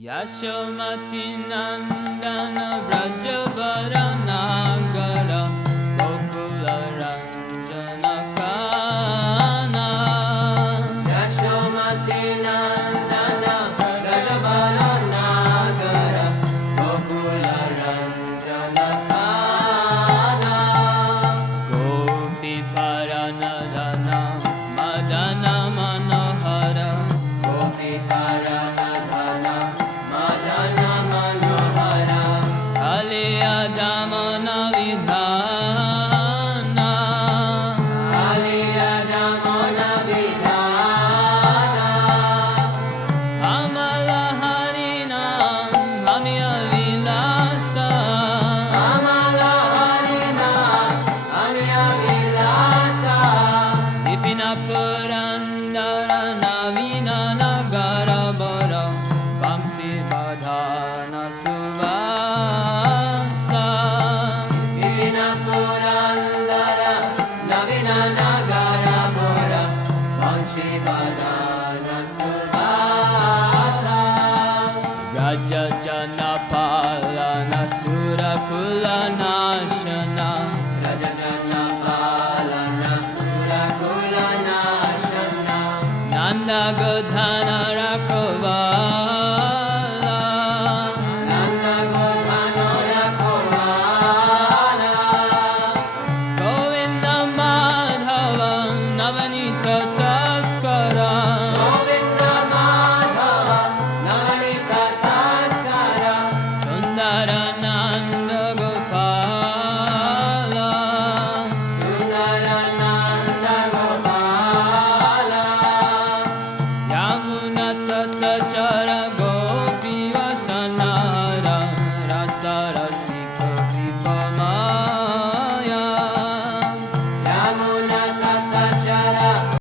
Yashomati Nandana Vrajabara Nagara Gokula Ranjana Kana Yashomati Nandana Vrajabara Nagara Gokula Ranjana Kana Gopi Paranadana Madana Manohara Gopi Paranadana Damana vidhana Aliya damana vidhana Amala harina Amiya vilasa Amala harina Amiya vilasa Dipina purandara navina nagara bara Vamsi badhana subha Raja Jana Palana Sura Kula Nashana Raja Jana Palana Sura Kula Nashana Nanda Godhana Rakovala Nanda Godhana Rakovala Govinda Madhava Navanita Taskara Govinda Madhava Navanita Sundarananda Gopala Sundarananda Gopala Yamuna Tata Chara Gopi Vasanara Rasara